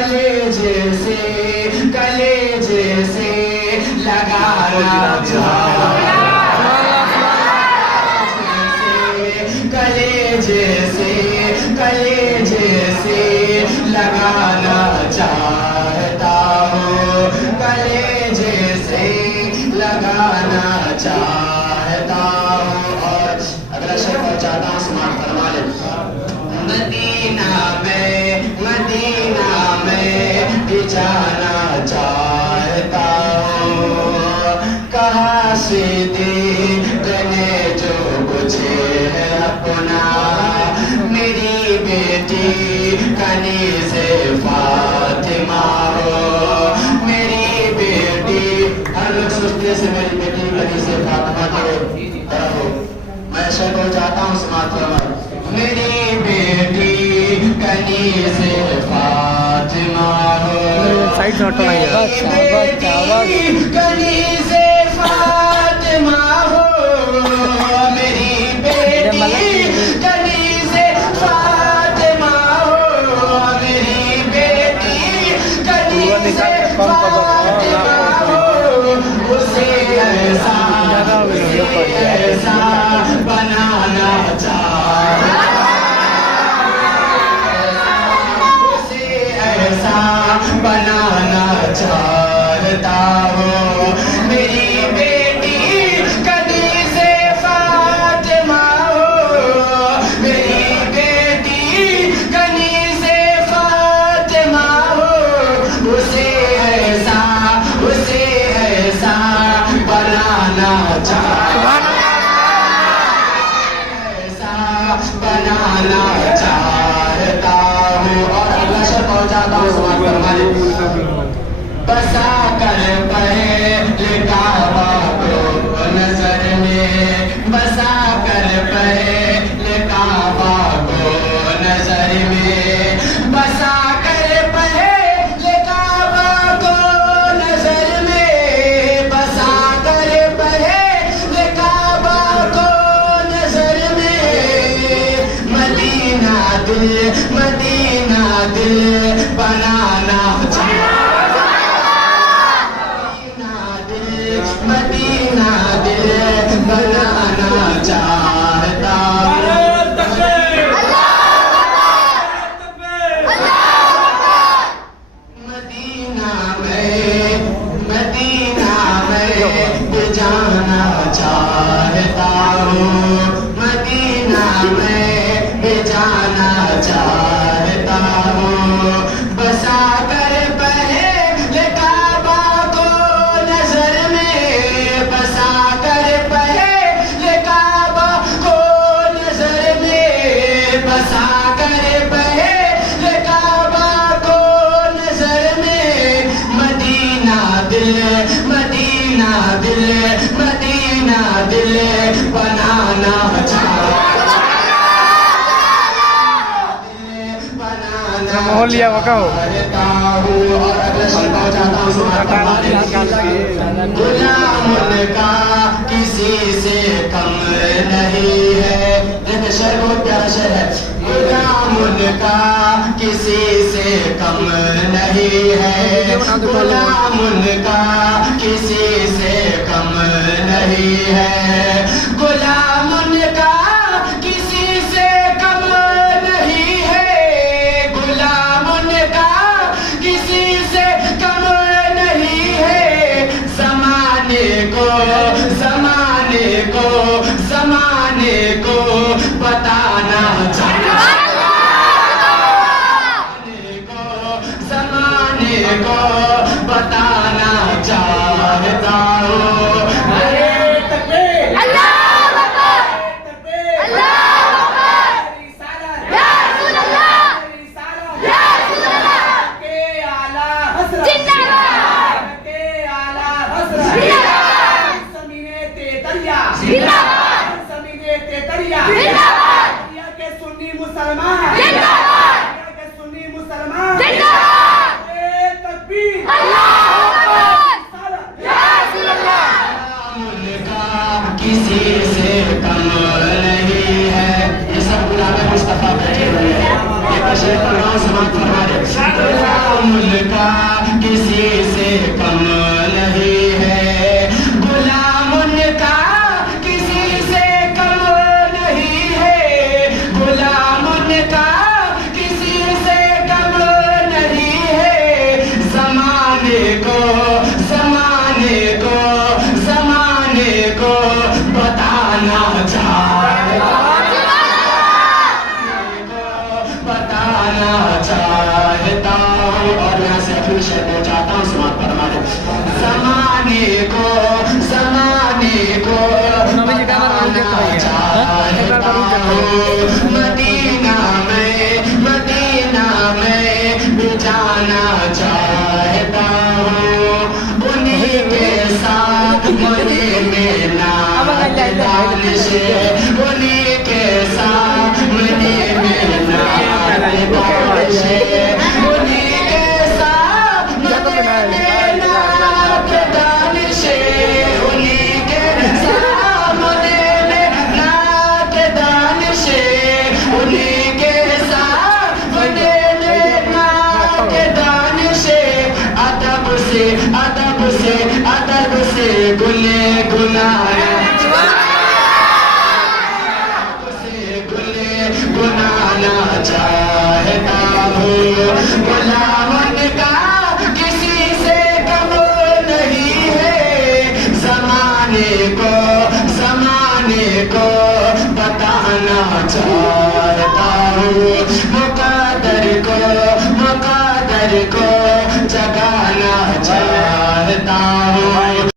कलेजे से लगाना चाहे, कलेजे से लगाना चाहता हूँ, कलेजे से लगाना चाहता हूँ। और अगला शेर पर चाहता हूँ, समाप्त फरमा ले। मदीना में भी जाना चाहता हूँ, कहाँ से देने जो कुछ है अपना, मेरी बेटी कनीज़े फातिमा हो, मेरी बेटी। हर लोग सोचते से मेरी बेटी कनीज़े फातिमा हो। मैं शेर को चाहता हूँ, समाप्त फरमा। मेरी बेटी कनीज़े फातिमा हो, साइड से हटो ना यार। कनीज़े फातिमा हो, मेरी बेटी कनीज़े फातिमा हो, मेरी बेटी कनीज़े फातिमा हो। उसे ऐसा बनाना चाहता, उसे ऐसा बनाना चाहता हूँ, मेरी बेटी कनीज़े फातिमा हो, मेरी बेटी कनीज़े फातिमा हो। उसे ऐसा बनाना बनाना चाहता हूँ। और अगला शब्द पहुँचाता हूँ, समाप्त फरमा ले। बसा कर पहले काबा को नजर में, बसा कर पहले काबा को नजर में, बसा कर पहले काबा को नजर में, बसा कर पहले काबा को नजर में। मदीना दिल बनाना चाहता, मदीना दिल बनाना चाहता हूँ। मदीना में भी जाना चाहता हूँ, मदीना में भी जाना चाहता हूँ। बसा कर पहले काबा को नजर में, बसा कर पहले काबा को नजर में, बसा कर पहले काबा को नजर में। मदीना दिल बनाना मोहलिया वकाओ। गुलाम उनका किसी से कम नहीं है, देखिए शेर बहुत प्यारा शेर है। गुलाम उनका किसी से कम नहीं है, गुलाम उनका किसी से कम नहीं है, गुलाम उनका किसी से कम नहीं है, गुलाम उनका किसी से कम नहीं है। जमाने को बताना चाहता, जमाने को बताना चाहता हूँ। चाहता हूँ मदीना में भी जाना चाहता हूँ उन्हीं के साथ मुझे मिलना से उन्हीं के साथ मुझे मिलना से उन्हीं के साथ मुझे मिलना से उन्हीं के साथ मुझे मिलना से उन्हीं के साथ मुझे मिलना से अदब से गुले गुनाना चाहता हूँ गुलामन का किसी से कम नहीं है जमाने को बताना चाहता हूँ मुक़द्दर को जगाना चाहता हूँ